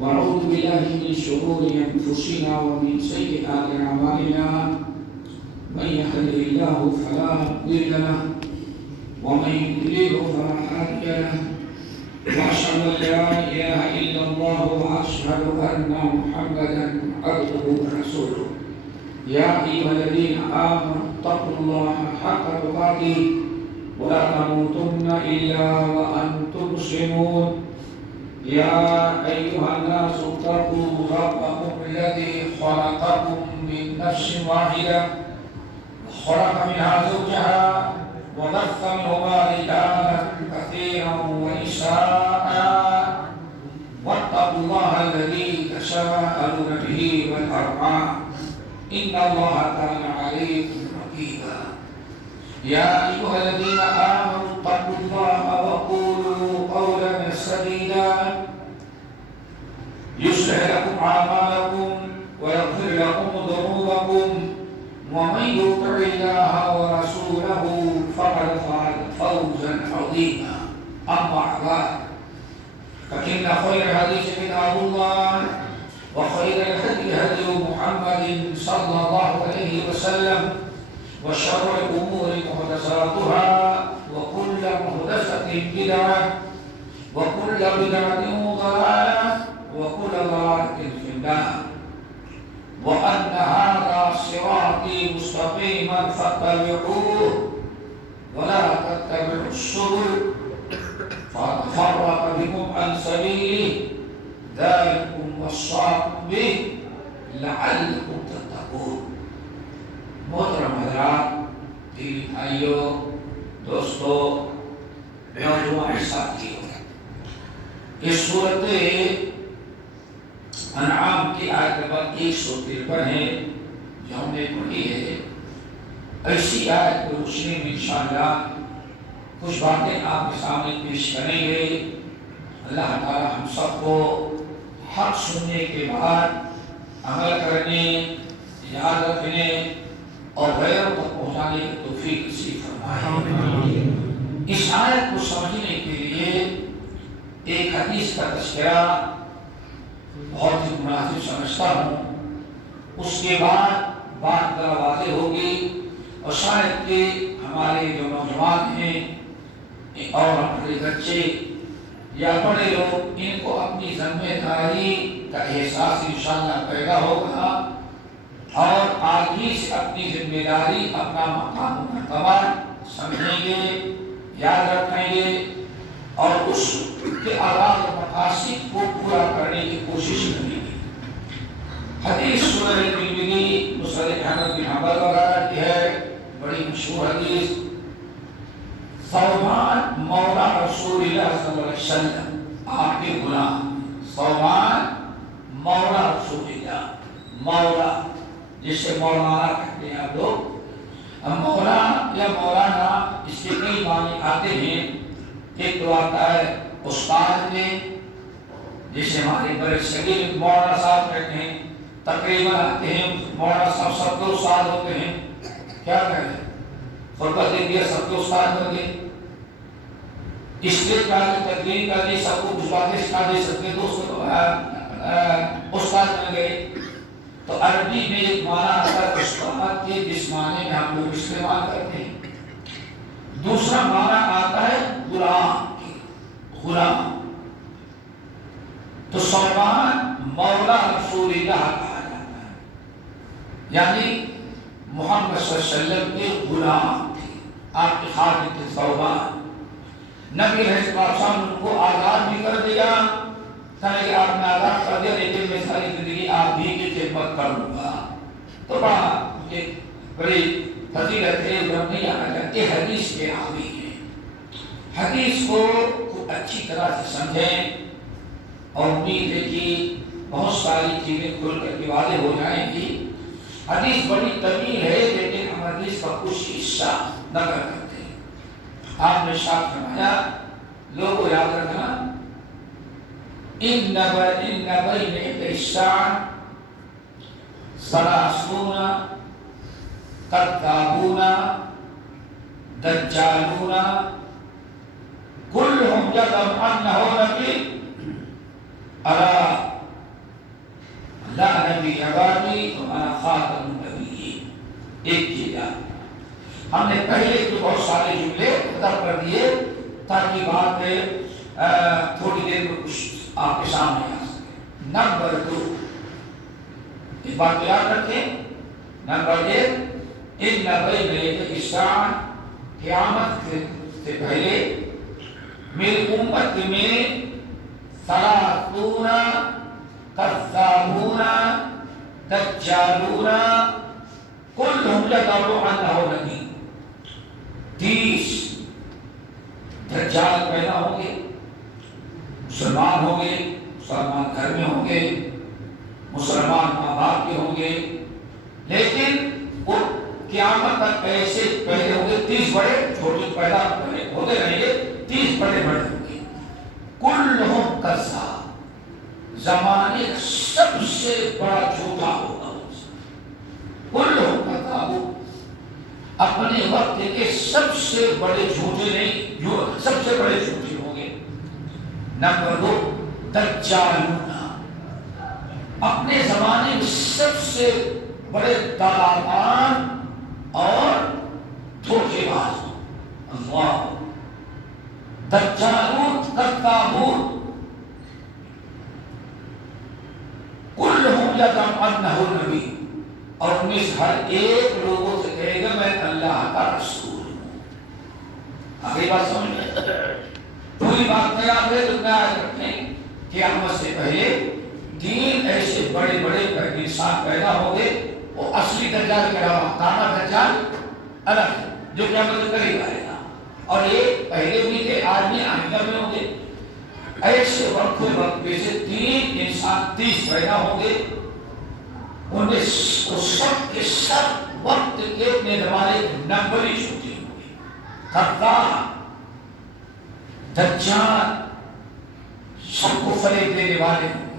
ونعوذ بالله من شرور أنفسنا ومن سيئات أعمالنا من يهده الله فلا مضل له ومن يضلل فلا هادي له وأشهد أن لا إله إلا الله وأشهد أن محمدا عبده ورسوله يا أيها الذين آمنوا اتقوا الله حق تقاته ولا تموتن إلا وأنتم مسلمون يا أيها الناس اتقوا ربكم الذي خلقكم من نفس واحدة وخلق منها زوجها وبث منهما رجالا كثيرا ونساء واتقوا الله الذي تساءلون به والأرحام إن الله كان عليكم رقيبا يا أيها الذين آمنوا اتقوا الله وقولوا قولا سديدا يصلح لكم أعمالكم ويغفر لكم ذنوبكم ومن يطع الله ورسوله فقد فاز فوزا عظيما أما بعد فإن خير الحديث كتاب الله وخير الهدي هدي محمد صلى الله عليه وسلم وشر الأمور محدثاتها وكل محدثة بدعة وكل بدعة ضلالة وكل ضلالة في النار وأن هذا صراطي مستقيما فاتبعوه ولا تتبعوا السبل فتفرق بكم عن سبيله ذلكم وصاكم به لعلكم تتقون. محترم حضرات، دینی بھائیوں، دوستوں، نوجوان ساتھیوں، اس صورت انعام کی آیت نمبر 153 ہے جو ہم نے پڑھی ہے. ایسی آیت کو روشنی میں انشاءاللہ کچھ باتیں آپ کے سامنے پیش کریں گے. اللہ تعالی ہم سب کو حق سننے کے بعد عمل کرنے، یاد رکھنے اور غیروں تک پہنچانے کی توفیق نصیب فرمائے. اس آیت کو سمجھنے کے لیے ایک حدیث کا تذکرہ بہت ہی مناسب سمجھتا ہوں. اس کے بعد بات ذرا واضح ہوگی اور شاید کہ ہمارے جو نوجوان ہیں اور ہمارے بچے یا بڑے لوگ، ان کو اپنی ذمہ داری کا احساس انشاءاللہ پیدا ہوگا اور آج ہی سے اپنی ذمہ داری، اپنا مقام و مرتبہ سمجھیں گے، یاد رکھیں گے اور اس کے اغراض و مقاصد کو پورا کرنے کی کوشش کریں گے. حدیث سنن ترمذی، مسند احمد بن حنبل وغیرہ کی ہے، بڑی مشہور حدیث. ثوبان مولا رسول اللہ صلی اللہ علیہ وسلم، آپ کے غلام. ثوبان مولا رسول اللہ، مولا جسے مولانا کہتے ہیں آپ لوگ. مولا یا مولانا اس کے کئی معنی آتے ہیں. ایک تو آتا ہے استاد میں، جسے ہمارے بڑے صغیر مولانا صاحب کہتے ہیں. تقریباً آتے ہیں مولانا صاحب سب کے استاد ہوتے ہیں. کیا کہیں فرقہ دے دیا، سب کے استاد بن گئے. اسٹیج کا تقریر کر دی، سب کو کچھ باتیں سکھا دے سکتے، دوست استاد بن گئے. تو عربی میں ایک معنی آتا ہے استاد کے، جس معنی میں ہم لوگ استعمال کرتے ہیں. دوسرا معنی آتا ہے غلام کی، غلام. تو ثوبان مولا رسول اللہ کہا جاتا ہے، یعنی محمد صلی اللہ علیہ وسلم کے غلام تھے. آپ کے خادم تھے ثوبان. نبی علیہ السلام ان کو آزاد بھی کر دیا تاکہ آپ نے آزاد کر دیا، لیکن میں ساری زندگی آپ ہی کی خدمت کروں گا. تو بڑی فضیلت ہے. جب نہیں آنا چاہتے حدیث کے راوی ہیں، حدیث کو اچھی طرح سے سمجھیں اور امید ہے کہ بہت ساری چیزیں کھل کر کے واضح ہو جائیں گی. حدیث بڑی طویل ہے لیکن ہم حدیث کا کچھ حصہ نقل کرتے ہیں. آپ نے ارشاد فرمایا، لوگوں یاد رکھنا، ان بین الساعة ثلاثون کذابون دجالون كلهم يزعم أنه نبي ألا لا نبی بعدی وانا خاتم النبیین. ایک چیز ہم نے پہلے تو بہت سارے جملے ختم کر دیے تاکہ بات تھوڑی دیر میں کچھ آپ کے سامنے آ سکے. نمبر 2 اس بات یاد رکھیں. نمبر 1 ان بین یدی الساعہ قیامت سے پہلے میری امت میں 30 کذابون دجالون کلہم یدعو انہ نبی. 30 دجال پیدا ہوں گے، مسلمان ہوں گے، مسلمان گھر میں ہوں گے، مسلمان ماں باپ کے ہوں گے، لیکن وہ قیامت تک ایسے پہلے ہوں گے. 30 بڑے چھوٹے پیدا ہوتے رہیں گے، 30 بڑے بڑے ہوں گے. کلہم کذاب، زمانے کا سب سے بڑا جھوٹا ہوگا. کلہم کذاب، اپنے وقت کے سب سے بڑے جھوٹے نہیں، جو سب سے بڑے جھوٹے ہوں گے. نمبر 2 دجالون، اپنے زمانے میں سب سے بڑے دلاوان اور دھوکے باز. اللہ، دجالون کذابون کلہم یزعم انہ نبی، اور ان میں سے ہر ایک لوگوں سے کہے گا میں اللہ کا رسول ہوں. آگے بات سمجھ میں پوری بات نہیں آپ ہے تو میں آج رکھیں کہ قیامت سے پہلے 3 ایسے بڑے بڑے انسان پیدا ہو گئے. وہ اصلی دجال کے علاوہ کاما دجال الگ ہے جو قیامت کے قریب آئے گا، اور یہ پہلے بھی تھے، آج بھی آئندہ میں ہوں گے. ایسے وقت میں سے 3 انسان 30 پیدا ہوں گے. ان میں سب کے سب وقت کے اپنے زمانے نمبر ہی چھوٹے ہوں گے. کذاب، دجال، سب کو فریب دینے والے ہوں گے.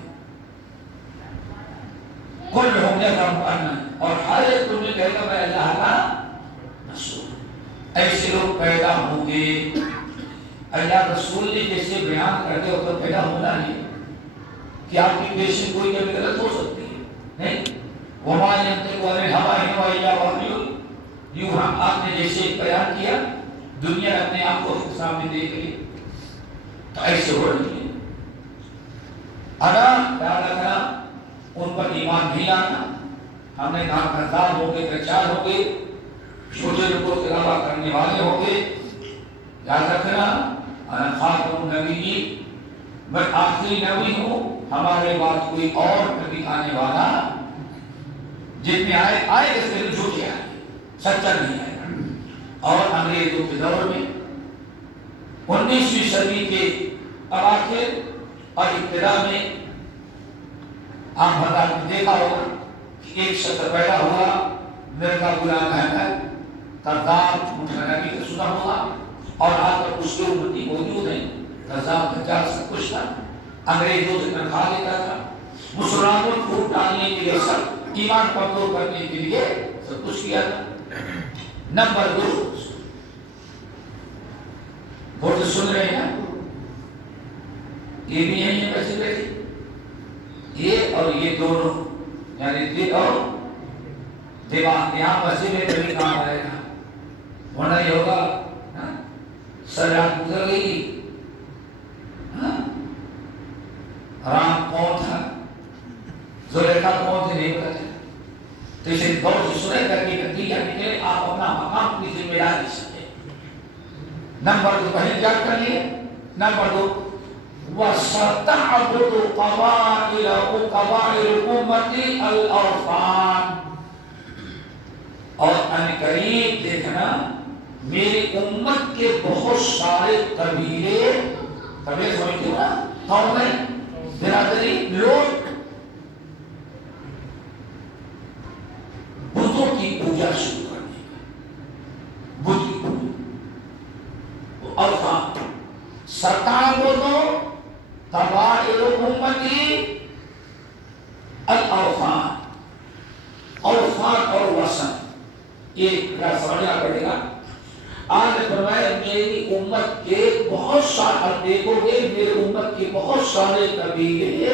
کلہم یزعم انہ، اور ہر ایک تمہیں کہے گا میں اللہ کا رسول. ایسے لوگ پیدا ہوں گے. اللہ رسول نے جیسے بیان کرتے ہو تو پیدا ہونا نہیں کہ آپ کی پیشن کوئی کبھی غلط ہو سکتی ہے، نہیں. وما ينطق عن الهوى إن هو إلا وحي یوحى. آپ نے جیسے بیان کیا دنیا اپنے آپ کو سامنے دیکھ لی تو ایسے ہو رہی ہے. یاد رکھنا ان پر ایمان نہیں لانا. ہم نے کہا کذاب ہو گئے، دجال ہو گئے، چھوٹے لوگوں کے علاوہ کرنے والے ہو گئے. یاد رکھنا انا خاتم النبیین، میں آخری نبی ہوں، ہمارے بعد کوئی اور نبی آنے والا جتنے آئے اس میں جھوٹے آئے، سچا نہیں آئے گا. اور انگریزوں کے دور میں 19ویں صدی کے اواخر اور ابتدا میں آپ بتا دیکھا ہوگا کہ ایک شخص پیدا ہوا مرزا غلام احمد کذاب نبی کا سنا ہوگا، اور آج تک اس کے امتی موجود ہیں. کذاب دجال سب کچھ تھا، انگریزوں سے تنخواہ لیتا تھا، مسلمانوں کو پھوٹ ڈالنے کے لیے سب ایمان کمزور کرنے کے لیے سب کچھ کیا تھا. نمبر 2 بہت سن رہے ہیں یہ بھی یہیں ہیں بچے بیٹھے، یہ اور یہ دونوں یعنی دل اور دماغ یہاں بچے میں کبھی کام آئے گا، ورنہ یہ ہوگا سر رات گزر گئی. رام کون تھا، زلیخا کون تھے نہیں پتا چلا. تو اسے غور سے سنے کرنے کا نتیجہ نکلے آپ اپنا مقام کی ذمہ داری سمجھیں. نمبر 2 پہلے کیا کر لیے. نمبر 2 وَسَتَعْبُدُ قَبَائِلَ الْأُمَّةِ الْأَوْثَانَ، اور ان قریب دیکھنا میری امت کے بہت سارے قبیلے سمجھتے نا قومیں برادری لوگ بتوں کی پوجا شروع کرنے بت کی پوجا. اوثان ستعبدو قبائل امتی الاوثان، اوثان اور وثن یہ سمجھنا پڑے گا. آج فرمایا میری امت کے بہت سارے، اب دیکھو گے میری امت کے بہت سارے قبیلے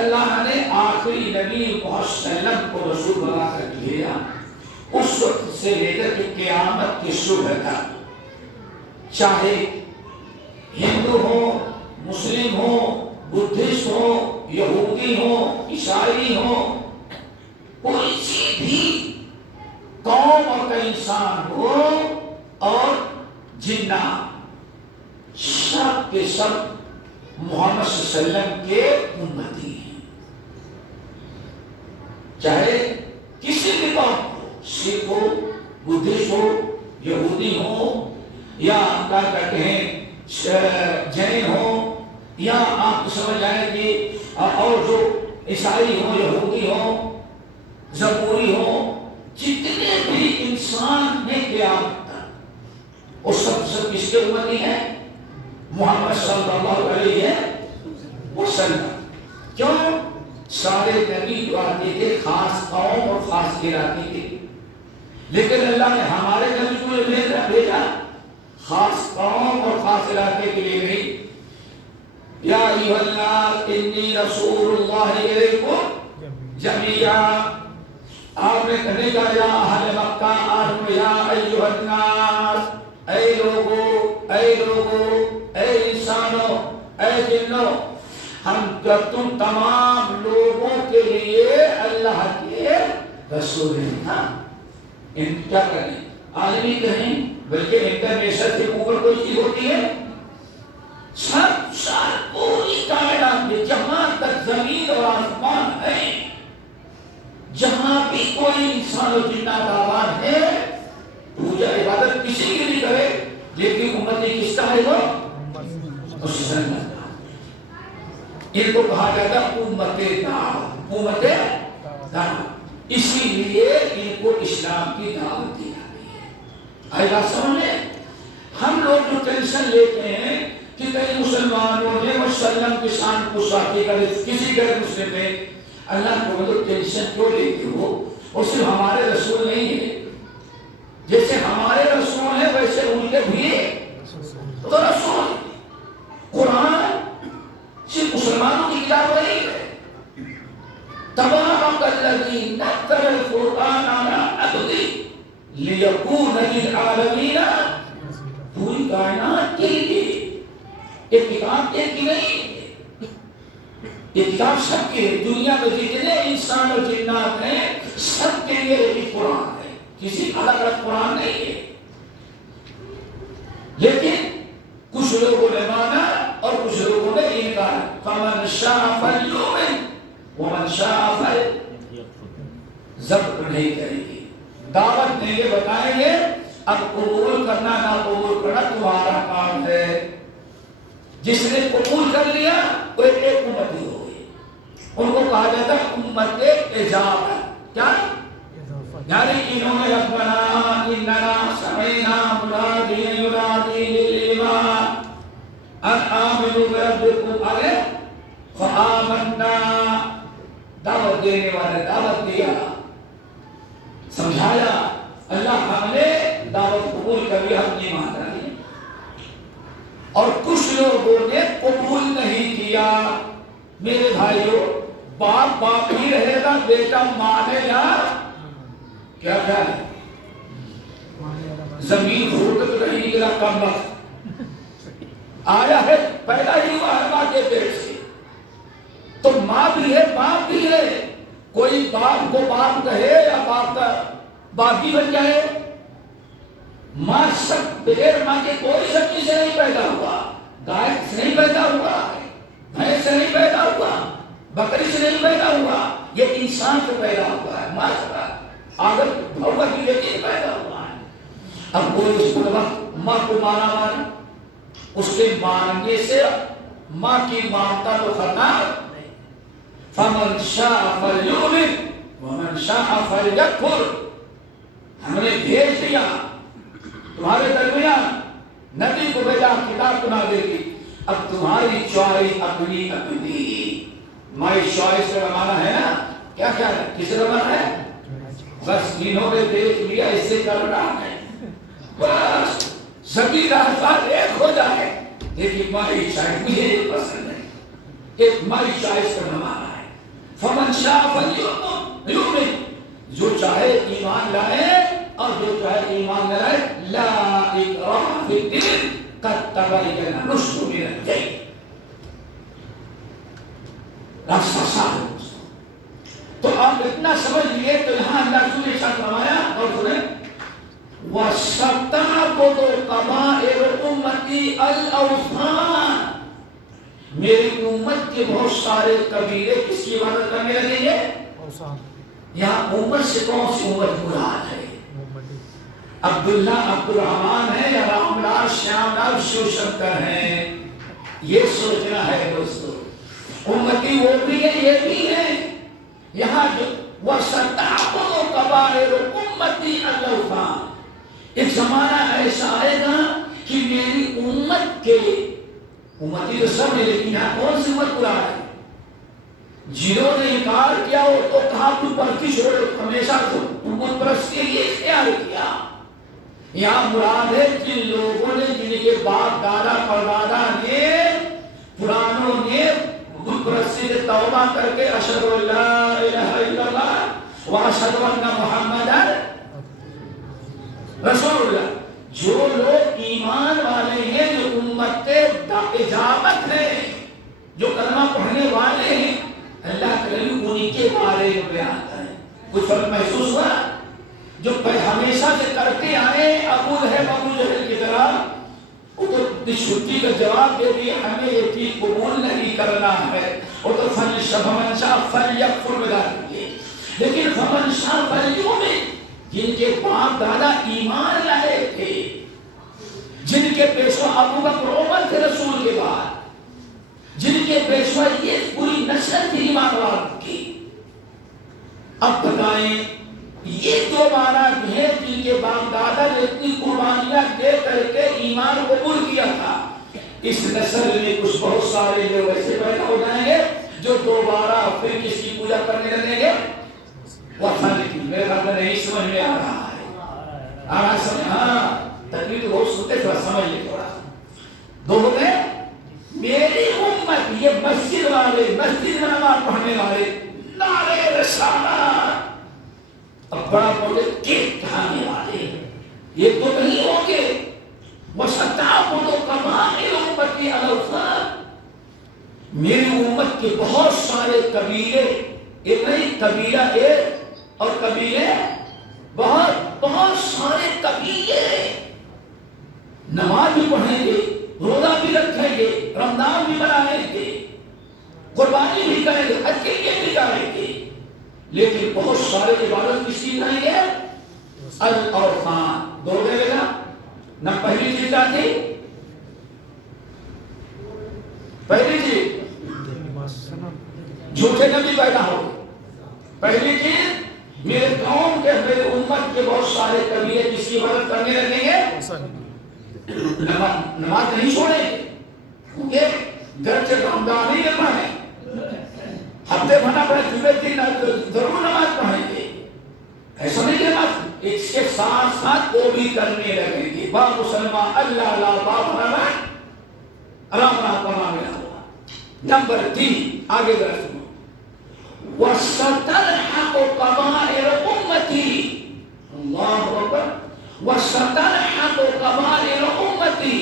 اللہ نے آخری نبی محمد صلی اللہ علیہ وسلم کو رسول بنا کر بھیجا، اس وقت سے لے کر کے قیامت کی صبح تک، چاہے ہندو ہو، مسلم ہو، بدھسٹ ہو، یہودی ہو، عیسائی ہو، کوئی سی بھی قوم اور کا انسان ہو اور جنات، سب کے سب محمد صلی اللہ علیہ وسلم کے امتی ہیں، چاہے کسی بھی قوم ہو، سکھ ہو، بدھسٹ ہو، یہودی ہو، یا کیا کہتے ہیں جین ہو، یا آپ سمجھ آئیں گے اور جو عیسائی ہو، یہودی ہو، زبوری ہو، جتنے بھی انسان نے قیامت تک، وہ سب کس کے امتی ہیں؟ محمد صلی اللہ علیہ وسلم۔ کیوں؟ سارے نبی جو آتے تھے خاص قوم اور خاص علاقے کے، لیکن اللہ نے ہمارے نبی کو بھیجا خاص قوم اور خاص علاقے کے لیے نہیں۔ یا ایھا الناس انی رسول اللہ الیکم جمیعا، آپ نے کہنے کا یا اہل مکہ آدم یا ایھا الناس، اے لوگو، اے لوگو، اے انسانوں، اے جنوں، ہم تم تمام لوگوں کے لیے اللہ کے رسول ہیں۔ ان کیا کریں؟ عالمی کہیں بلکہ انٹرنیشنل سے اوپر کوئی چیز ہوتی ہے؟ سب پوری کائنات میں جہاں تک زمین اور آسمان ہے، جہاں بھی کوئی انسان اور جنات آباد ہے، پوجا عبادت کسی کی بھی کرے، لیکن امتی کس کا ہے؟ وہ ان کو کہا جاتا امت دعوت، امت دعوت، اسی لیے ان کو اسلام کی دعوت دی جاتی ہے۔ آئی بات سمجھے؟ ہم لوگ جو ٹینشن لیتے ہیں کہ کئی مسلمانوں نے مسلم کی شان کو ساتھی کر کسی غیر مسلم نے، اللہ کو تو ٹینشن کیوں لیتے ہو؟ وہ صرف ہمارے رسول نہیں ہے، جیسے ہمارے رسول ہیں ویسے ان کے بھی تو رسول۔ قرآن صرف مسلمانوں کی کتاب نہیں ہے، تبارک الذی نزل القرآن علی عبدہ لیکون للعالمین، پوری کائنات کے لیے یہ کتاب ایک ہی نہیں ہے، یہ کتاب سب کے، دنیا میں جتنے انسان اور جنات ہیں سب کے لیے یہ قرآن ہے، کسی الگ الگ قرآن نہیں ہے۔ لیکن کچھ لوگوں نے مانا اور کچھ لوگوں نے انکار، فمن شاء فلیؤمن ومن شاء فلیکفر، ضبط نہیں کریں گے، دعوت دیں گے، بتائیں گے، اب قبول کرنا نہ قبول کرنا تمہارا کام ہے۔ جس نے قبول کر لیا وہ ایک امتی ہو گئی، ان کو کہا جاتا ہے امت اجابت۔ کیا؟ یعنی انہوں نے ربنا اننا سمعنا منادیا ینادی للایمان ان آمنوا بربکم آگے فآمنا، دعوت دینے والے دعوت دیا، سمجھایا، اللہ ہم نے دعوت قبول کر لیا، ہم نہیں مان رہے، اور کچھ لوگوں نے قبول نہیں کیا۔ میرے بھائیوں، باپ باپ ہی رہے گا، بیٹا مانے گا، کیا ہے؟ زمین خورد رہی گا، کم وقت آیا ہے، پیدا ہی ہوا ہے ماں کے پیٹ سے، تو ماں بھی ہے باپ بھی ہے۔ کوئی باپ کو باپ کہے یا باپ کا باپ بھی بن جائے؟ ماں سب بغیر ماں کے کوئی سبزی سے نہیں پیدا ہوا، گائے سے نہیں پیدا ہوا، بھینس سے نہیں پیدا ہوا، بکری سے نہیں پیدا ہوا، یہ انسان سے پیدا ہوا ہے، ماں سے آدم بھوا کی بیٹی سے پیدا ہوا ہے۔ اب کوئی اس وقت ماں کو مانا مانے، اس کے ماننے سے ماں کی مانتا تو ختم۔ فمن شاء فلیؤمن ومن شاء فلیکفر، ہم نے بھیج دیا تمہارے درمیان، نبی کو بھیجا، کتاب کو نازل کی، اب تمہاری چوائس اپنی اپنی، مائی چوائس کا زمانہ ہے نا، کیا خیال ہے کس زمانہ ہے؟ بس انہوں نے دیکھ لیا اس سے کر رہا ہے، بس سبھی راستہ ایک ہو جائے، لیکن مائی چوائس مجھے پسند ہے، ایک مائی چوائس کا زمانہ ہے۔ فمن شاء فلیؤمن، جو چاہے ایمان لائے اور جو چاہے ایمان نہ لائے، لا اکراہ فی الدین قد تبین الرشد من الغی، راستہ صاف ہے۔ تو آپ اتنا سمجھ لیے تو یہاں اللہ رسول نے ارشاد فرمایا، اور سنیں، وَسَتَعْبُدُ قَبَائِلُ أُمَّتِي الْأَوْثَانَ، میری امت کے بہت سارے قبیلے کس کی عبادت کرنے لگیں گے؟ یہاں امت سے کون سی امت مراد ہے؟ عبداللہ، عبد الرحمن ہے یا رام لال، شیام لال، شیو شنکر ہیں؟ یہ سوچنا ہے دوستو۔ امتی وہ بھی ہے، یہ بھی ہے۔ یہاں جو وَسَتَعْبُدُ قَبَائِلُ أُمَّتِي الْأَوْثَانَ، ایک زمانہ ایسا آئے گا کہ میری امت کے، امتی تو سب ہے لیکن یہاں کون سی امت برا ہے؟ جنہوں نے انکار کیا وہ تو کہا تو پرکش ہو، ہمیشہ تو بت پرست کے لیے اختیار کیا۔ یہاں مراد ہے جن لوگوں نے، جن کے باپ دادا پردادا نے، پرانوں نے بت پرستی سے توبہ کر کے اشہد ان لا الہ الا اللہ واشہد ان محمدا رسول اللہ، جو لوگ ایمان والے ہیں، جو امت اجابت ہے، جو کلمہ پڑھنے والے ہیں، اللہ کے نبی انہی کے بارے میں بیان کریں۔ کچھ فرق محسوس ہوا؟ جو ہمیشہ سے کرتے آئے ابو لہب ابو جہل کی طرح، وہ تو چھٹی کا جواب دے دیا ہمیں یہ چیز قبول نہیں کرنا ہے، وہ تو فمن شاء فلیکفر بذلک، لیکن فمن شاء فلیؤمن، جن کے باپ دادا ایمان لائے تھے، جن کے پیشوا ابو بکر عمر تھے رسول کے بعد، جن کے پیشوا یہ پوری نسل تھی ایمان والوں کی، اب بتائیں یہ دو معنی ہیں جن کے باپ دادا نے اتنی قربانیاں دے کر کے ایمان قبول کیا تھا۔ اس نسل میں کچھ بہت سارے لوگ ایسے پیدا ہو جائیں گے جو دوبارہ پھر کس کی پوجا کرنے لگیں گے؟ وطن کی۔ میرے خیال میں نہیں سمجھ میں آ رہا ہے، آ رہا سمجھ؟ ہاں تقریر تو بہت سنتے، تھوڑا سمجھ لے تھوڑا۔ دو ہوتے میری امت، یہ مسجد والے، مسجد میں نماز پڑھنے والے، نعرے رسالت، اب بڑا بولے کیک کھانے والے، یہ تو نہیں ہوں گے۔ وَسَتَعْبُدُ قَبَائِلُ أُمَّتِي الْأَوْثَانَ، میری امت کے بہت سارے قبیلے، ایک نہیں قبیلہ ایک اور قبیلے بہت سارے قبیلے نماز بھی پڑھیں گے، روزہ بھی رکھیں گے، رمضان بھی منائیں گے، قربانی بھی کریں گے، حج کے لیے بھی جائیں گے، لیکن بہت سارے عبادت کس کی کریں گے؟ الاوثان۔ دو دے گا نہ، پہلی چیز کیا تھی؟ پہلی چیز جھوٹے نبی پیدا ہو گئے۔ پہلی چیز میرے قوم کے، میرے امت کے بہت سارے قبیلے کس کی عبادت کرنے لگیں گے؟ نماز نہیں چھوڑیں گے، کیونکہ گھر سے رمضان نہیں کرنا ہے، ہفتے بھرنا پڑے، جمعے دن ضرور نماز پڑھیں گے، ایسا نہیں کہ نماز، اس کے ساتھ ساتھ وہ بھی کرنے لگیں گے۔ با مسلمان اللہ لا باب رحمان علام رحمان پڑھا ملا ہوا۔ نمبر 3 آگے ذرا سنو، وَسَتَلْحَقُ قَبَائِلُ أُمَّتِي، اللہ اکبر، وَسَتَلْحَقُ قَبَائِلُ أُمَّتِي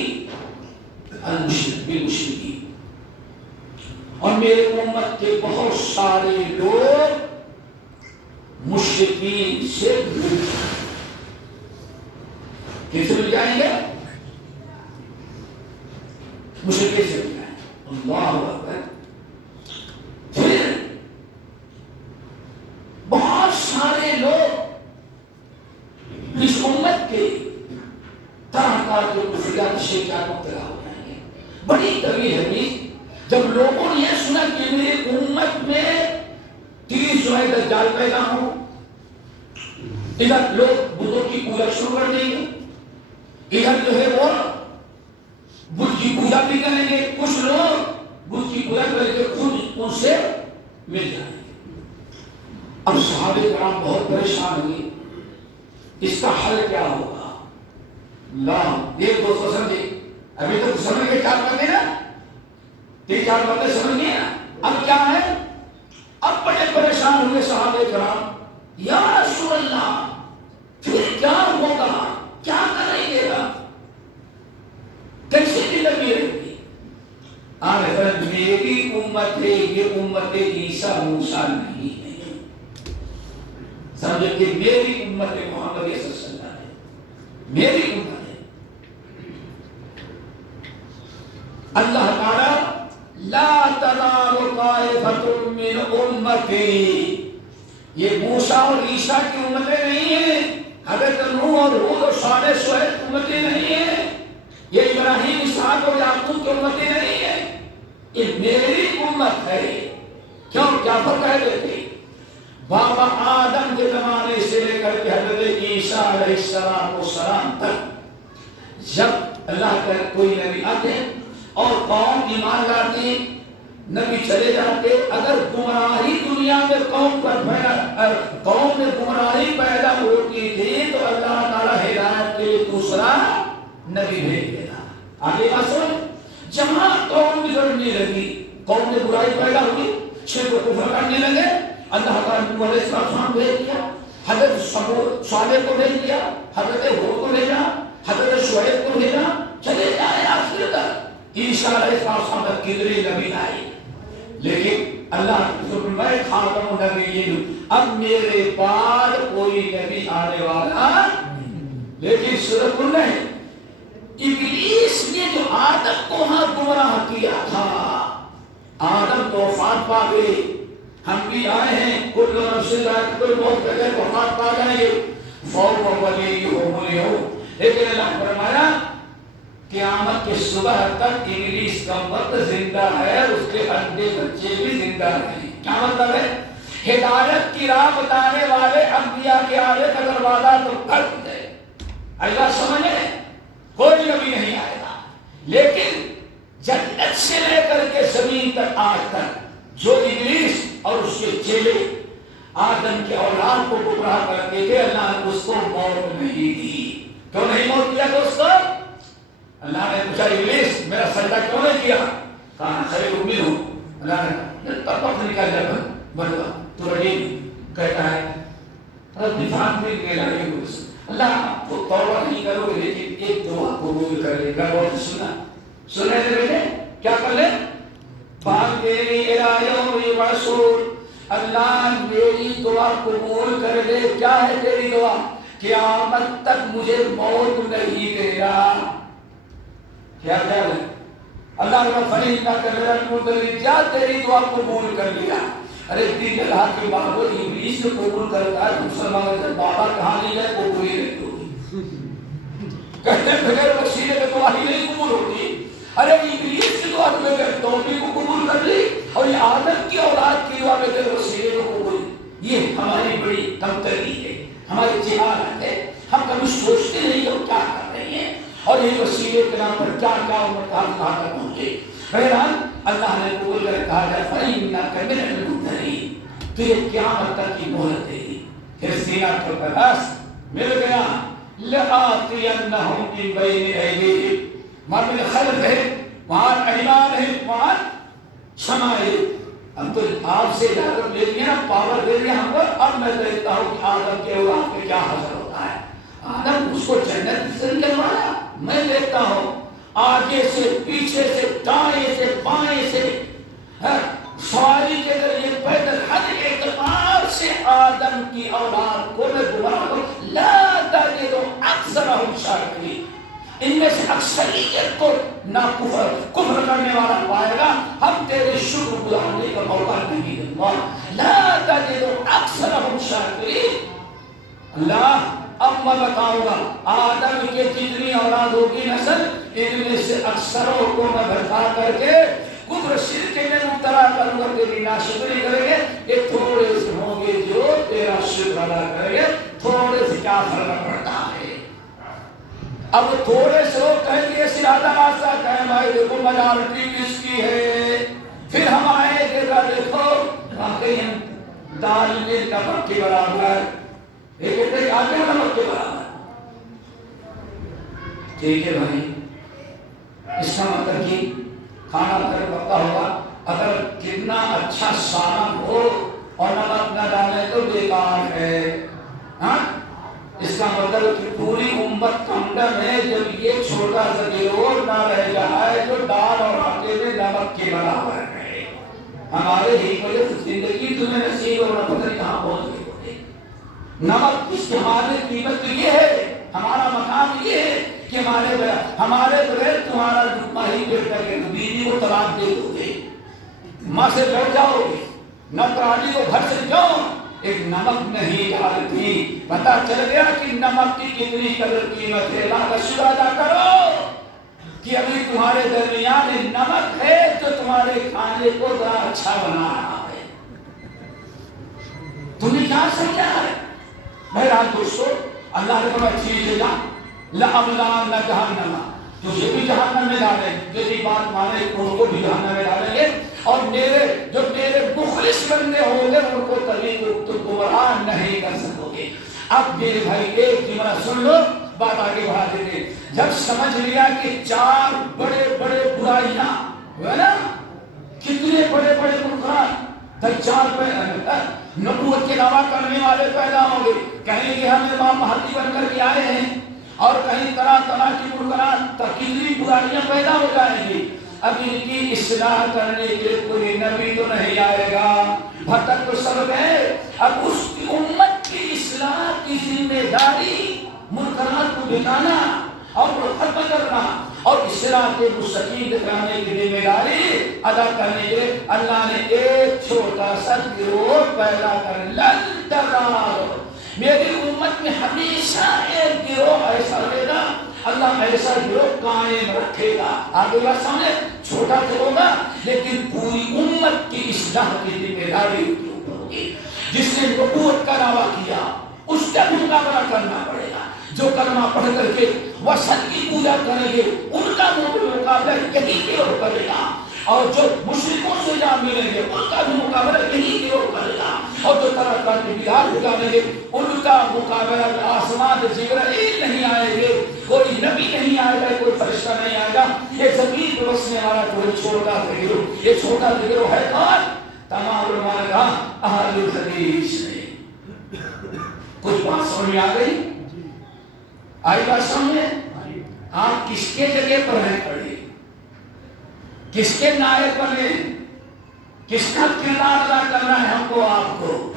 بالمشرکین، اور میرے امت کے بہت سارے لوگ مشرکین سے کیسے مل جائیں گے؟ مشرکین سے مل جائیں گے۔ اللہ اکبر۔ پھر بہت سارے لوگ اس امت کے طرح طرح کے کفریات شرکیات مبتلا ہو جائیں گے۔ بڑی طویل حدیث، جب لوگوں نے یہ سنا کہ میری امت میں 30 جو ہے دجال پیدا ہو، ادھر لوگ بتوں کی پوجا شروع کر دیں گے، ادھر جو ہے وہ بت کی پوجا بھی کریں گے، کچھ لوگ بت کی پوجا کر کے خود ان سے مل جائیں گے۔ اب صحابہ کرام بہت پریشان ہوئے، اس کا حل کیا ہوگا؟ اللہ ایک دوستوں سمجھے، ابھی تو سمجھ کے 4 بندے نا، 3-4 بندے سمجھ گئے نا، اب کیا ہے؟ اب بڑے حیران ہوئے صحابہ کرام، یا رسول اللہ پھر کیا ہوگا، کیا کریں گے گا، کیسی زندگی رہے گی؟ آپ حضرت میری امت ہے، یہ امت عیسیٰ موسیٰ نہیں ہے، سمجھے کہ میری امت محمد صلی اللہ علیہ وسلم ہے، میری امت ہے۔ اللہ تعالی لا تزال طائفۃ من امتی، یہ موسیٰ اور عیسیٰ کی امتیں نہیں ہیں، حضرت نوح اور ہود اور صالح شعیب امتیں نہیں ہیں، یہ ابراہیم اسحاق اور یعقوب کی امتیں نہیں ہیں، یہ میری امت ہے۔ کیوں؟ کیا فرق ہے دیکھیں، بابا آدم کے زمانے سے لے کر کے حضرت عیسیٰ علیہ السلام تک جب اللہ کا کوئی نبی آتے اور قوم ایمان لاتی، نبی چلے جاتے، اگر گمراہی دنیا میں قوم میں گمراہی پیدا ہوتی تھی تو اللہ تعالیٰ ہدایت کے لیے دوسرا نبی بھیج دیتا۔ آگے بات سن، جہاں قوم بگڑنے لگی، قوم میں برائی پیدا ہوئی، شرک و کفر کرنے لگے، اللہ تعالیٰ نوح علیہ السلام بھیج دیا، حضرت صالح کو بھیج دیا، حضرت ہود کو بھیجا، حضرت شعیب کو بھیجا، چلے جائے آخر تک عیسیٰ علیہ السلام تک کتنے نبی آئے، لیکن اللہ میں خاتم النبیین، اب میرے بعد کوئی نبی آنے والا، لیکن صرف نہیں، ابلیس نے جو آدم کو ہاں گمراہ کیا تھا، آدم تو وفات پا گئے، ہم بھی آئے ہیں، کل نفس ذائقۃ الموت، بغیر وفات پا جائیں گے، فوق ولیہم اليوم، لیکن اللہ نے فرمایا قیامت کے صبح تک ابلیس کا مرد زندہ ہے، اس کے انڈے بچے بھی زندہ ہیں۔ کیا مطلب ہے؟ ہدایت کی راہ بتانے والے انبیاء کے آنے کا دروازہ تو بند ہے، اللہ سمجھے کوئی نبی نہیں آئے گا، لیکن جنت سے لے کر کے زمین تک آج تک جو ابلیس اور اس کے چیلے آدم کے اولاد کو گمراہ کرتے تھے، اللہ نے اس کو موت نہیں دی۔ کیوں نہیں موت دیا دوستو؟ اللہ نے پوچھا ابلیس میرا سجدہ کیوں نہیں کیا؟ کہا خیر امید ہوں، اللہ نے تب وقت نکال جب بڑھا تو رجیم کہتا ہے دفاع میں کے لڑے گوش اللہ کو توبہ نہیں کرو گے، لیکن ایک دعا قبول کر لے گا۔ اور سنے دے بیٹے کیا کر لے؟ بات تیری الہیوں یبعثون، اللہ میری دعا قبول کر لے۔ کیا ہے تیری دعا؟ قیامت تک مجھے موت نہیں دینا۔ کیا خیال ہے؟ اللہ نے فرشتہ کہا کیا تیری دعا قبول کر لیا؟ ارے دین اللہ کے بابو ابلیس کو قبول کرتا ہے، مسلمان سے بابا کہاں نہیں گئے وہ کوئی نہیں ہوگی، کہتے ہیں بغیر وسیلے کے دعا ہی نہیں قبول ہوتی۔ ارے ابلیس کی دعا تو بغیر توبہ کو قبول کر لی، اور یہ آدم کی اولاد کی دعا بغیر وسیلے کو قبول، یہ ہماری بڑی کمتری ہے، ہماری جہالت ہے۔ ہم کبھی سوچتے نہیں کہ کیا کر رہے ہیں، اور یہ وسیلے کے نام پر کیا کیا امت کہاں تک پہنچے۔ بہرحال اللہ نے قبول کر کہا جائے فَإِنَّكَ مِنَ الْمُنذَرِينَ، تو یہ قیامت تک کی مہلت ہے۔ پھر سینہ کو پاس مل گیا لَآتِيَنَّهُمْ مِن بَيْنِ أَيْدِيهِمْ وَمِنْ خَلْفِهِمْ، وَعَنْ أَيْمَانِهِمْ وَعَنْ شَمَائِلِهِمْ۔ ہم تو آپ سے اجازت لے لیا، پاور دے لیا ہم کو، اب میں دیکھتا ہوں کہ آدم کے اولاد پہ کیا حاصل ہوتا ہے۔ آدم اس کو جنت سے نکلوایا، میں دیکھتا ہوں آگے سے پیچھے سے دائیں سے بائیں سے سواری کے ذریعے پیدل ہر اعتبار سے آدم کی اولاد کو میں گمراہ کروں، لا تجد اکثرهم شاکرین، ان میں سے اکثریت کو نہ کفر کرنے والا پائے گا، ہم تیرے شکر گزارنے کا موقع نہیں دیں گے۔ لا تجد اکثرهم شاکرین۔ اللہ اب میں بتاؤں گا آدم کے جتنی اولاد ہوگی نسل، ان میں سے اکثروں کو میں بھرتا کر کے کفر شرک میں مبتلا کروں گا، تیری ناشکری کریں گے۔ یہ تھوڑے سے ہوں گے جو تیرا شکر ادا کریں گے، تھوڑے سے کیا فرق پڑتا ہے۔ اب تھوڑے سے وہ کہیں گے سیدھا راستہ، کہیں بھائی دیکھو میجارٹی کس کی ہے، پھر ہم آئے دیکھو واقعی ہم دال میں نمک کے برابر ہے، ایک آگے نمک کے برابر۔ ٹھیک ہے بھائی، اس کا مطلب کہ کھانا اگر پکا ہوگا، اگر کتنا اچھا سالن ہو اور نمک نہ بیکار ہے. ہاں اس کا مطلب کہ پوری امت کنڈم ہے جب یہ چھوٹا سا گروہ نہ رہ جائے جو دال اور آٹے میں نمک کے برابر ہے. ہمارے ہی وجہ سے زندگی تمہیں نصیب اور پتہ نہیں کہاں پہنچ گئی ہوگی. نمک کی ہماری قیمت یہ ہے, ہمارا مقام یہ ہے کہ ہمارے بغیر تمہارا لقمہ ہی پیٹ کر کے بیوی کو طلاق دے دو گے, ماں سے ڈر جاؤ گے, نوکرانی کو گھر سے جاؤ. ایک نمک نہیں ڈالتی, پتا چل گیا کہ نمک کی کتنی قدر قیمت ہے. اللہ کا شکر ادا کرو کہ ابھی تمہارے درمیان نمک ہے جو تمہارے کھانے کو ذرا اچھا بنا رہا ہے. تم نے کیا سمجھا ہے؟ بہرحال دوستو, اللہ نے فرمایا ٹھیک ہے جا لَأَمْلَأَنَّ جَهَنَّمَ, تجھے بھی جہنم میں ڈالیں گے, میری بات مانے ان کو بھی جہنم میں ڈالیں گے, اور جو میرے مخلص بندے ہوں گے ان کو کبھی تم گمراہ نہیں کر سکو گے. اب میرے بھائی ایک جملہ سن لو, بات آگے بڑھا دیتے. جب سمجھ لیا کہ 4 بڑے بڑے برائیاں ہے نا, کتنے بڑے بڑے منکرات, دجال پہ نبوت کے دعویٰ کرنے والے پیدا ہوں گے, کہیں گے ہم امام مہدی بن کر کے آئے ہیں, اور کہیں طرح طرح کی منکرات کتنی برائیاں پیدا ہو جائیں گی. اب ان کی اصلاح کرنے کے لیے کوئی نبی تو نہیں آئے گا, بھٹک تو سب گئے. اب اس کی امت کی اصلاح کی ذمہ داری منکرات کو مٹانا اور ختم کرنا اور اصلاح کے مستقیم دکھانے کی ذمہ داری ادا کرنے کے لیے اللہ نے ایک چھوٹا سا گروہ پیدا کر لن تروا. میری امت میں ہمیشہ ایک گروہ ایسا رہے گا, اللہ ایسا گروہ قائم رکھے گا. آگے بات سمجھے, چھوٹا تو ہوگا لیکن پوری امت کی اصلاح کی ذمہ داری ہوگی. جس نے نبوت کا دعویٰ کیا اس کا مقابلہ کرنا پڑے گا. جو کلمہ پڑھ کر کے وثن کی پوجا کریں گے ان کا مقابلہ یہی گروہ کرے گا, اور جو مشرکوں سے جا ملیں گے ان کا بھی مقابلہ یہی گروہ کرے گا, اور جو طرح طرح کے بدعات اٹھائیں گے ان کا مقابلہ آسمان سے جبرائیل نہیں آئے گے, کوئی نبی نہیں آئے گا, کوئی فرشتہ نہیں آئے گا. یہ زمین پہ بسنے والا کوئی چھوٹا سا گروہ, یہ چھوٹا سا گروہ ہے کون؟ تمام علماء نے کہا اہل الحدیث نے. کچھ بات سمجھ میں آ گئی؟ آئی بات سمجھے؟ آپ کس کے جگہ پر ہیں کھڑے, کس کے نائب بنے, کس کا کردار ادا کرنا ہے ہم کو آپ کو؟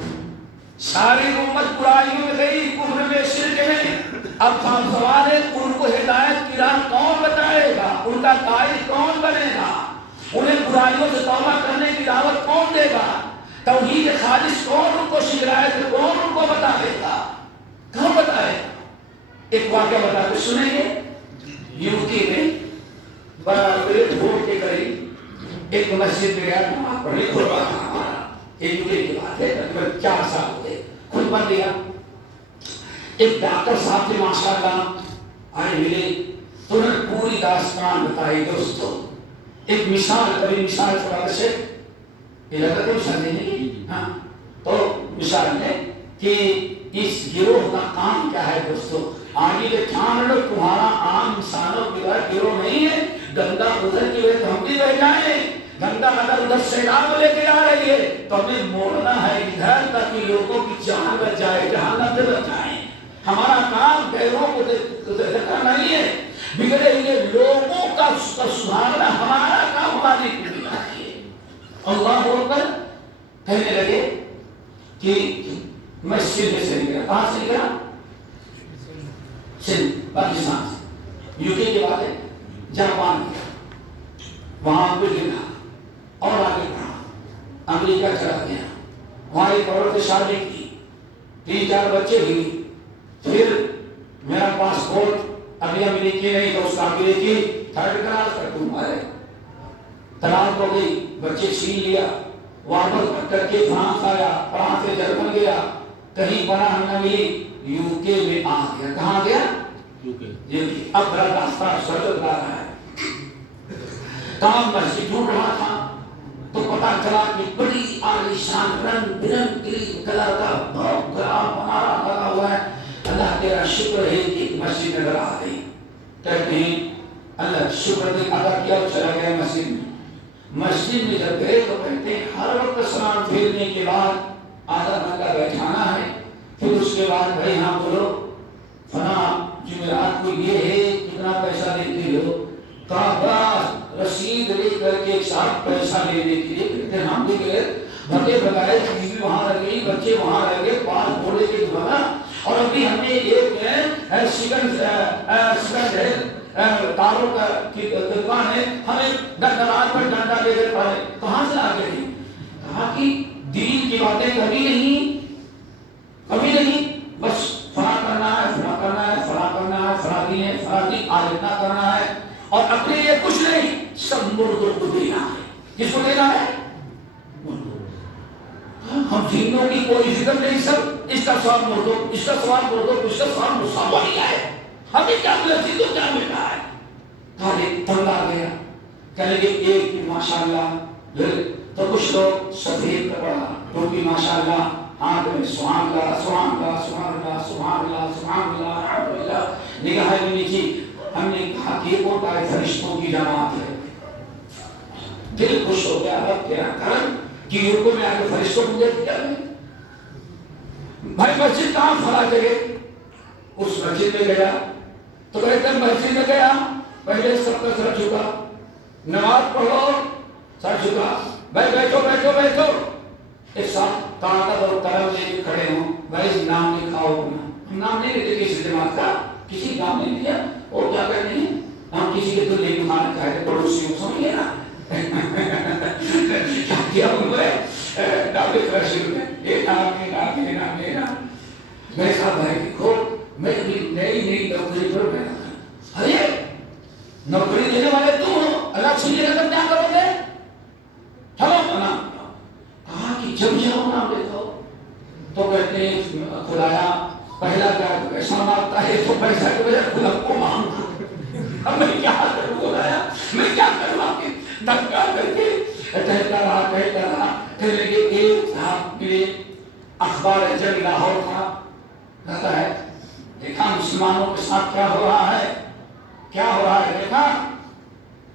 ساری امت برائیوں میں گئی, کفر میں, شرک میں. اب ہم سوال ہے ان کو ہدایت کی راہ کون بتائے گا, ان کا قائد کون بنے گا, انہیں برائیوں سے توبہ کرنے کی دعوت کون دے گا, توحید خالص کون ان کو شکایت کون ان کو بتائے گا, کون بتائے گا؟ ایک واقعہ بتا کے سنیں گے. یوکی میں بڑے ووٹ کے قریب ایک مسجد میں گیا, نماز پڑھی, خطبہ تھا ہمارا. ایک یوکی کی بات ہے, تقریباً 4 سال ہو گئے. خطبہ دیا, ایک ڈاکٹر صاحب تھے ماشاءاللہ آئے ملے, تو انہوں نے پوری داستان بتائی. دوستو ایک مثال, کبھی مثال تھوڑا سے یہ لگتا ہے مثال نہیں, ہاں تو مثال ہے کہ اس گروہ کا کام کیا ہے. دوستو آگے کے ٹھان لو, تمہارا عام انسانوں کی گروہ نہیں ہے. گندا ادھر کی وجہ ہم بھی رہ جائیں, گندا اگر ادھر سیلاب لے کے آ رہی ہے تو ہمیں موڑنا ہے ادھر تاکہ لوگوں کی جان بچ جائے, جہنم سے بچ جائیں. ہمارا کام غیروں کو دیکھنا نہیں ہے, بگڑے ہوئے لوگوں کا سدھارنا ہمارا کام, ہماری ذمہ داری ہے. اللہ اکبر کہنے لگے کہ مسجد میں سے نکلا. کہاں سے نکلا؟ سندھ, پاکستان سے. یوکے کی بات ہے, جاپان گیا, وہاں کچھ لکھا اور آگے پڑھا, امریکہ چلا گیا, وہاں ایک عورت سے شادی کی, 3-4 بچے ہوئی. پھر میرا پاسپورٹ ابھی امریکی نہیں تو اس کا امریکی 3rd کلاس کا تم آئے, طلاق ہو گئی, بچے چھین لیا, واپس کر کے فرانس آیا, فرانس سے جرمن گیا, کہیں پناہ نہ ملی, یوکے میں آ گیا. کہاں گیا؟ یوکے. اب بڑا راستہ سرد رہا ہے, کام مسجد ڈھونڈ رہا تھا تو پتا چلا کہ بڑی عالیشان رنگ برنگ گرین کلر کا بہت بڑا منارہ لگا ہوا ہے. اللہ تیرا شکر ہے کہ مسجد نظر آ گئی. کہتے ہیں اللہ شکر نے ادا کیا اور چلا گیا مسجد میں. مسجد میں جب گئے تو کہتے ہیں ہر وقت سلام پھیرنے کے بعد آدھا گھنٹہ بیٹھانا ہے، پھر اس کے بعد بھائی ہاں بولو فلاں جمعرات کو یہ ہے کتنا پیسہ دیتے ہو، کہا بس رسید لے کر کے ساتھ پیسہ لینے کے لیے انتظام دے گئے، بھگے بگائے، بیوی وہاں رہ گئی، بچے وہاں رہ گئے، پاس بولے کے دھوانا، اور ابھی ہم نے ایک سیکنڈ تاروں کی دکان ہے، ہمیں دراز پر ڈنڈا لے کر پڑے، کہاں سے آ گئی؟ کہا کہ دین کی باتیں کبھی نہیں، بس فلاں کرنا ہے، فلاں کرنا ہے، فلاں کرنا ہے، فلاں دین ہے، فلاں دین آج اتنا کرنا ہے، اور اپنے لیے کچھ نہیں، سب مردوں کو دینا ہے۔ کس کو دینا ہے؟ ہم جنوں کی کوئی فکر نہیں، سب اس کا سوال مردوں، اس کا سوال مردوں، اس کا سوال مساوی ہے، ہمیں کیا ملا، جنوں کیا ملتا ہے؟ خالی تنگ آ گیا، کہنے لگے ایک ماشاءاللہ، تو کچھ لوگ سفید کپڑا ٹوپی ماشاءاللہ، ہاتھ میں سبحان اللہ سبحان اللہ سبحان اللہ سبحان اللہ سبحان اللہ الحمدللہ، نگاہیں بھی نیچی۔ ہم نے کہا کہ یہ کون ہے؟ فرشتوں کی جماعت ہے۔ دل خوش ہو گیا، رب تیرا کرم کہ یورپ میں آ کے فرشتوں کو دیکھ کیا ہے۔ بھائی مسجد کہاں؟ فلاں جگہ۔ اس مسجد میں گیا تو کہتے ہیں مسجد میں گیا، پہلے سب کا سر جھکا، نماز پڑھو، سر جھکا، بھائی بیٹھو بیٹھو بیٹھو، ایک ساتھ طاقت اور کرم لے کے کھڑے ہوں، بھائی نام لکھاؤ اپنا۔ ہم نام نہیں لیتے کسی جماعت کا، کسی نام نہیں لیا، اور کیا کرتے ہیں ہم کسی کے تو لے کھانا چاہتے پڑوسیوں، سمجھے نا کیا کیا ہوں نام لکھ رہا شروع میں، یہ نام یہ نام یہ نام یہ نام۔ میں کہا بھائی دیکھو میں نئی نوکری پر بیٹھا، ارے نوکری دینے والے تم ہو، اللہ سنیے گا تم کیا کرو گے؟ چلو نام کہا کہ جب جاؤ نام لکھاؤ، تو کہتے ہیں خدایا پہلا کیا پیسہ مانگتا ہے تو پیسہ کی وجہ خدا کو مانگا، اب میں کیا کروں خدایا، میں کیا کروں؟ آپ کے دھکا کر کے کہتا رہا کہنے لگے ایک صاحب میرے اخبار جنگ لاہور تھا، کہتا ہے دیکھا مسلمانوں کے ساتھ کیا ہو رہا ہے، کیا ہو رہا ہے دیکھا،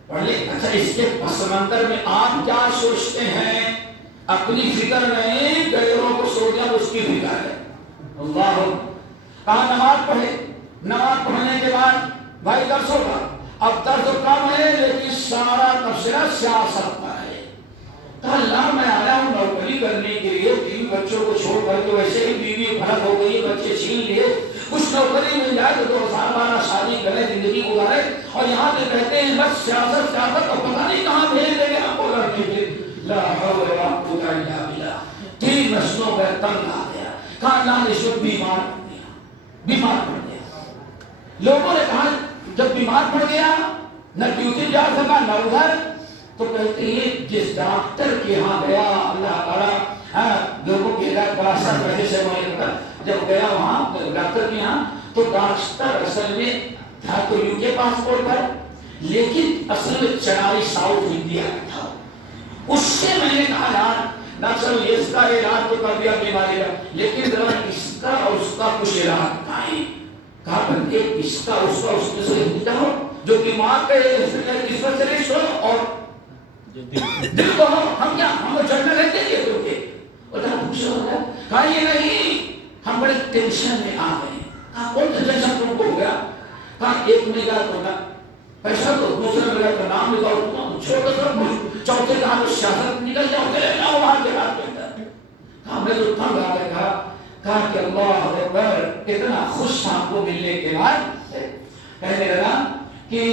پڑھے اچھا اس کے پس منظر میں آپ کیا سوچتے ہیں؟ اپنی فکر نہیں، غیروں کو سوچنا اس کی فکر ہے۔ اللہ کہا نماز پڑھے، نماز پڑھنے کے بعد بھائی درس ہوگا، اب درس کم ہے لیکن سارا تبصرہ سیاست کا ہے۔ کہا اللہ میں آیا ہوں نوکری کرنے کے لیے، تین بچوں کو چھوڑ کر کے، ویسے ہی بیوی فرق ہو گئی، بچے چھین لیے، کچھ نوکری مل جائے تو 2 سال بعد شادی کرے، زندگی گزارے، اور یہاں پہ کہتے ہیں بس سیاست سیاست، اور پتہ نہیں کہاں بھیج دیں گے ہم کو لڑنے کے۔ لا حول ولا قوت الا باللہ، 3 نسلوں پر تنگ آ گیا۔ کہا اللہ نے اس وقت بیمار پڑ گیا، لوگوں نے کہا جب بیمار پڑ گیا نہ ڈیوٹی جا سکا نہ ادھر، تو کہتے ہیں جس ڈاکٹر کے ہاں گیا اللہ تعالیٰ لوگوں کے علاج بڑا سر پہلے سے جب گیا وہاں ڈاکٹر کے ہاں، تو ڈاکٹر اصل میں تھا تو یو کے پاسپورٹ پر، لیکن اصل میں چنائی ساؤتھ انڈیا کا تھا۔ اس سے میں نے کہا یار ڈاکٹر اس کا علاج تو کر دیا بیماری کا، لیکن ذرا اس کا اور اس کا کچھ علاج بتائیں۔ کہا بندے اس کا اس کا اس سے جاؤ، جو دماغ کا اسپیشلسٹ ہو اور دل کو ہو، ہم کیا ہم کو جڑنا رہتے ہیں تو کے بتا پوچھ رہا ہے۔ کہا یہ نہیں، ہم بڑے ٹینشن میں آ گئے۔ کہا کون سا ٹینشن تم کو ہو گیا؟ کہا ایک مہینہ ہوگا پیسہ تو دوسرے میرا کا نام لکھاؤ، چھوٹا سا چوتھے کہا تو سیاست نکل جاؤ گے نہ وہاں کے رات کے اندر۔ کہا میں تو تنگ آ گیا، کہا کہ اللہ اکبر، اتنا خوش تھا ہم کو ملنے کے بعد۔ کہنے لگا کہ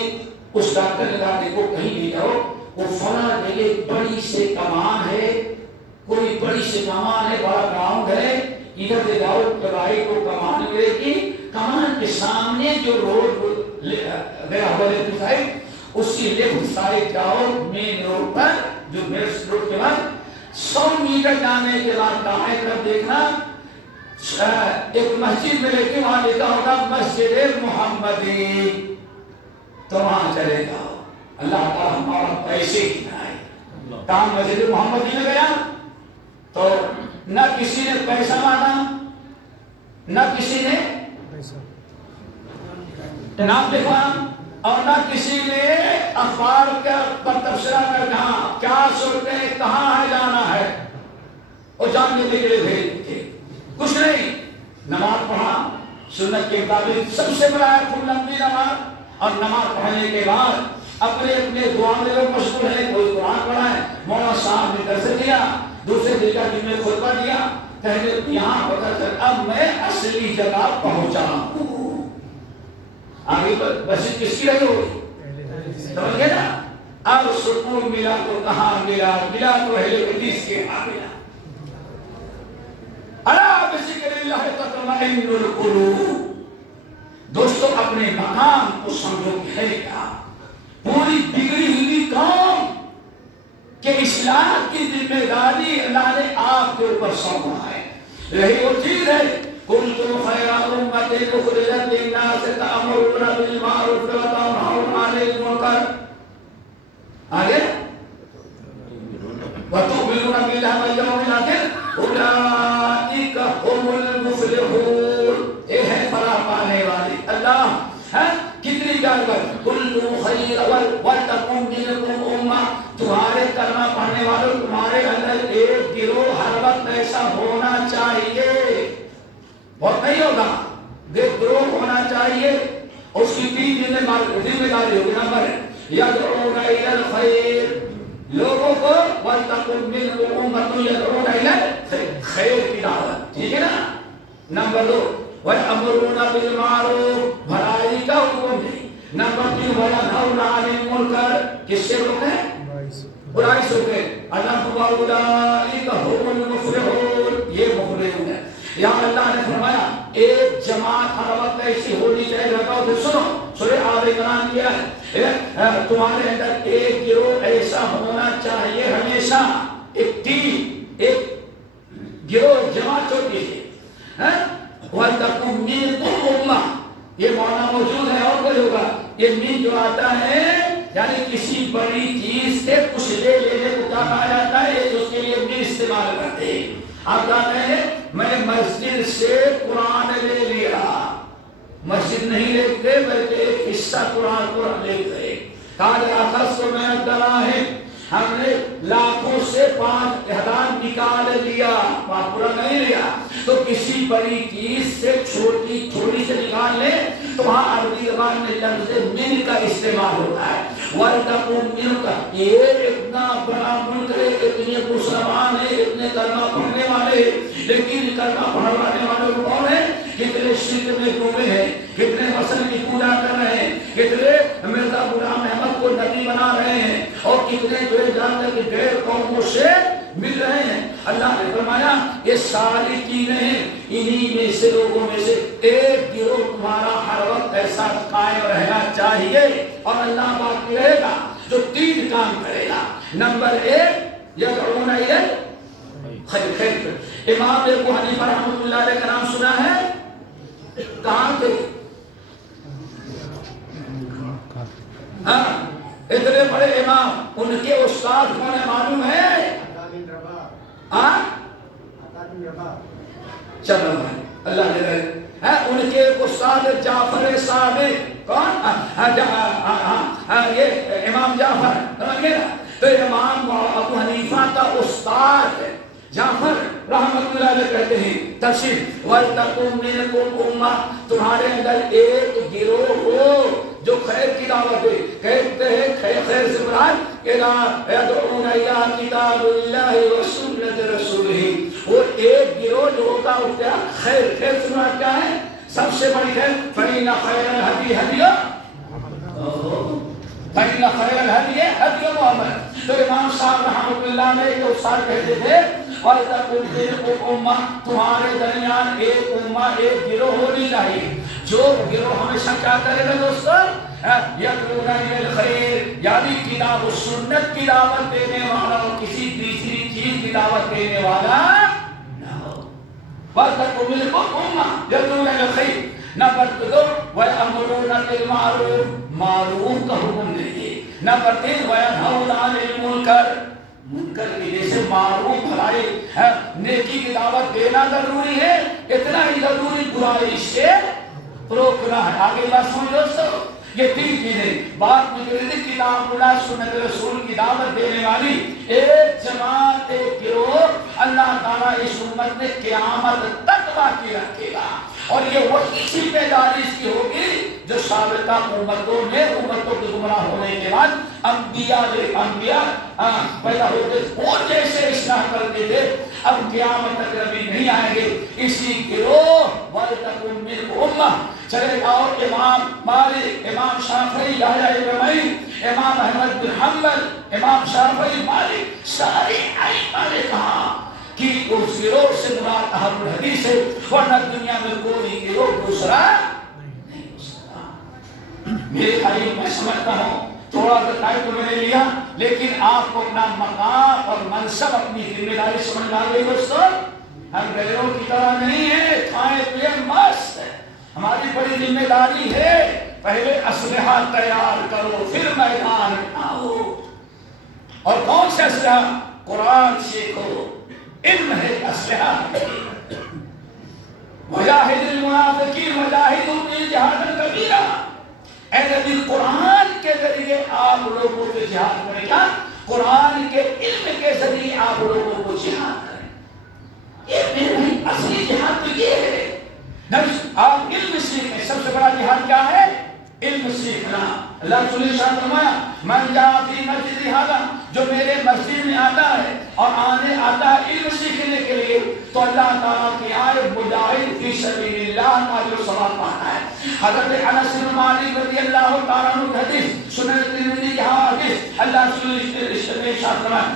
اس ڈاکٹر نے کہا دیکھو کہیں بھی جاؤ، وہ فلاں جگہ بڑی سے کمان ہے، کوئی بڑی سے کمان ہے، بڑا گراؤنڈ ہے، ادھر سے جاؤ لڑائی کو کمان ملے گی، کمان کے سامنے جو روڈ گیا ہوا لیفٹ سائڈ، اس کی لیفٹ سائڈ جاؤ مین روڈ پر، جو مین روڈ کے بعد 100 میٹر جانے کے بعد دائیں طرف دیکھنا، ایک مسجد میں لیکن وہاں لکھا ہوگا مسجد محمدی، تو وہاں چلے جاؤ۔ اللہ تعالیٰ ہمارا پیسے ہی نہ آئے۔ کہاں مسجد محمدی میں گیا تو نہ کسی نے پیسہ مانگا، نہ کسی نے نام لکھا، اور نہ کسی نے اخبار پر تبصرہ کر کہا 400 روپے کہاں ہے جانا ہے، اور جان لینے کے لیے بھیج تھے، کچھ نہیں، نماز پڑھا سنت کے مطابق، سب سے بڑا ہے فل لمبی نماز، اور نماز پڑھنے کے بعد اپنے اپنے دعا میں لوگ مشغول ہیں، کوئی قرآن پڑھا ہے، مولانا صاحب نے درس دیا، دوسرے دن کا جن میں خطبہ دیا، کہتے یہاں پتہ چل اب میں اصلی جگہ پہنچا ہوں۔ آگے مسجد کس کی رہی ہوگی؟ سمجھ گئے نا؟ اب سکون ملا تو کہاں ملا؟ ملا تو اہل حدیث کے ہاں ملا۔ الا بذکر اللہ تطمئن القلوب۔ دوستو اپنے مقام کو سمجھو کہ ہے کیا؟ پوری بگڑی ہوئی قوم کہ اصلاح کی ذمہ داری اللہ نے آپ کے اوپر سونپا ہے۔ یہی وہ چیز ہے، کنتم خیر امۃ اخرجت للناس تأمرون بالمعروف وتنهون عن المنکر، آگے وتؤمنون باللہ والیوم الآخر اولئک هم المفلحون، یہ ہے فلاح پانے والے۔ اللہ کتنی جانور کنتم خیر ولتکن منکم امہ، تمہارے کلمہ پڑھنے والوں تمہارے اندر ایک گروہ ہر وقت ایسا ہونا چاہیے، بہت نہیں ہوگا، ایک گروہ ہونا چاہیے۔ اس کی تین ذمہ داری ہوگی، نمبر یدعون الی الخیر، لوگوں کو ولتکن منکم امۃ یدعون الی الخیر، خیر کی دعوت، ٹھیک ہے نا۔ نمبر دو وَيَأْمُرُونَ بِالْمَعْرُوفِ، بھلائی کا حکم دے۔ نمبر تین وَيَنْهَوْنَ عَنِ الْمُنکَرِ، کس سے روکیں؟ برائی سے روکیں۔ اللہ وَأُولَئِکَ هُمُ الْمُفْلِحُونَ، یہ مفلحون ہے۔ یہاں اللہ نے فرمایا ایک جماعت ہر وقت ایسی ہونی چاہیے، رکھو پھر سنو، سورہ آل عمران کیا ہے، تمہارے اندر ایک گروہ ایسا ہونا چاہیے ہمیشہ، ایک ٹیم، ایک گروہ جماعت ہوتی ہے۔ وَلْتَكُن مِّنكُمْ أُمَّةٌ، یہ معنی موجود ہے اور کوئی ہوگا، یہ من جو آتا ہے یعنی کسی بڑی چیز سے کچھ لے لینے کو کیا کہا جاتا ہے، اس کے لیے من استعمال کرتے ہیں۔ آپ کہتے ہیں میں مسجد سے قرآن لے لیا، مسجد نہیں لے گئے بلکہ ایک حصہ قرآن کو لے گئے، کہا اخذت من الدراہم، ہم نے لاکھوں سے 5,000 نکال لیا، بات پورا نہیں لیا، تو کسی بڑی چیز سے چھوٹی تھوڑی سے نکال لے تو وہاں عربی زبان میں لفظ من کا استعمال ہوتا ہے۔ وَلْتَكُن مِّنْكُمْ، یہ اتنا بڑا ملک ہے، اتنے مسلمان ہیں، اتنے کلمہ پڑھنے والے ہیں، لیکن کلمہ پڑھنے والے کون ہیں؟ کتنے شرک میں ڈوبے ہیں، کتنے حسن کی پوجا کر رہے ہیں، کتنے مرزا غلام احمد کو نبی بنا رہے ہیں، اور کتنے جو جانتے کہ غیر قوموں سے مل رہے ہیں۔ اللہ نے فرمایا یہ ساری چیزیں ہیں، انہی میں سے لوگوں میں سے ایک گروہ تمہارا ہر وقت ایسا قائم رہنا چاہیے، اور اللہ بات میں رہے گا جو تین کام کرے گا۔ نمبر ایک یدعون الی الخیر، امام ابو حنیفہ رحمۃ اللہ علیہ کا نام سنا ہے؟ کہاں تھے؟ ہاں اتنے بڑے امام، ان کے استاد کون ہے معلوم ہے؟ چلو اللہ نے رہے، ان کے استاد جعفر صادق، کون؟ یہ امام جعفر، تو امام ابو حنیفہ کا استاد جعفر رحمت اللہ علیہ کہتے ہیں تفسیر وَلْتَكُن مِّنكُمْ أُمَّةٌ، تمہارے اندر ایک گروہ ہو جو خیر کی دعوت دے، کہتے ہیں خیر سے مراد يَدْعُونَ إِلَىٰ كِتَابِ اللَّهِ وَسُنَّةِ رَسُولِهِ، وہ ایک گروہ جو ہوتا ہے کیا خیر سے مراد کیا ہے؟ سب سے بڑی خیر فَإِنَّ خَيْرَ الْهَدِيِ هَدْيُ مُحَمَّدٍ۔ تو امام صاحب رحمۃ اللہ نے ایک استاد کہتے تھے وَلْتَكُن مِّنكُمْ أُمَّةٌ، تمہارے درمیان ایک امہ، ایک گروہ ہونی چاہیے، جو گروہ ہمیشہ کیا کرے گا دوستو؟ یدعون الی الخیر، یعنی کتاب و سنت کی دعوت دینے والا اور کسی دوسری چیز کی دعوت دینے والا نہ ہو۔ وَلْتَكُن مِّنكُمْ أُمَّةٌ یدعون الی الخیر۔ نمبر دو وَيَأْمُرُونَ بِالْمَعْرُوفِ، معروف کا حکم دیں۔ نمبر تین وَيَنْهَوْنَ عَنِ الْمُنکَرِ، منکر کی جیسے معروف بھلائی ہے، نیکی کی دعوت دینا ضروری ہے، اتنا ہی ضروری برائی سے روکنا ہے۔ آگے بات سن دوستو، یہ تین چیزیں بات مجرد کتاب اللہ سنت رسول کی دعوت دینے والی ایک جماعت، ایک گروہ اللہ تعالیٰ اس امت نے قیامت تک باقی رکھے گا، اور یہ وہی ذمہ داری اس کی ہوگی جو سابقہ امتوں کے گمراہ ہونے کے بعد انبیاء پیدا ہوتے وہ جیسے اصلاح کرتے تھے، اب قیامت تک نبی نہیں آئیں گے، اسی گروہ وَلْتَكُن مِّنْكُمْ أُمَّةٌ چلے جاؤ امام مالک، امام شافعی، یحییٰ ابن معین، امام احمد بن حنبل، امام شافعی، مالک، سارے ائمہ نے کہا کہ اس گروہ سے مراد اہل الحدیث ہے، ورنہ دنیا میں کوئی گروہ دوسرا نہیں ہو سکتا۔ میرے بھائی میں سمجھتا ہوں تھوڑا سا ٹائم تو میں نے لیا، لیکن آپ کو اپنا مقام اور منصب، اپنی ذمہ داری سمجھ آ گئی دوستو؟ ہم غیروں کی طرح نہیں ہے کھائے پیے مست ہے، ہماری بڑی ذمہ داری ہے پہلے اسلحہ تیار کرو پھر میدان اٹھاؤ، اور کون سے اسلحہ؟ قرآن سیکھو، علم ہے اسلحہ، وجاہد المنافقین وجاہدہم جہادا کبیرا، اے نبی قرآن کے ذریعے آپ لوگوں سے جہاد کریں، کیا قرآن کے علم کے ذریعے آپ لوگوں کو جہاد کریں، یہ میرے اصلی جہاد تو یہ ہے۔ آپ علم سیکھیں، سب سے بڑا جہاد کیا ہے؟ علم سیکھنا۔ اللہ رسول نے فرمایا من جاء فی مسجد ھذا، جو میرے مسجد میں آتا ہے اور آتا ہے علم سیکھنے کے لیے، تو اللہ تعالیٰ کی آئے مجاہد فی سبیل اللہ کا جو ثواب پاتا ہے۔ حضرت انس بن مالک رضی اللہ تعالیٰ عنہ حدیث، سنن ترمذی کی حدیث، اللہ رسول نے ارشاد فرمایا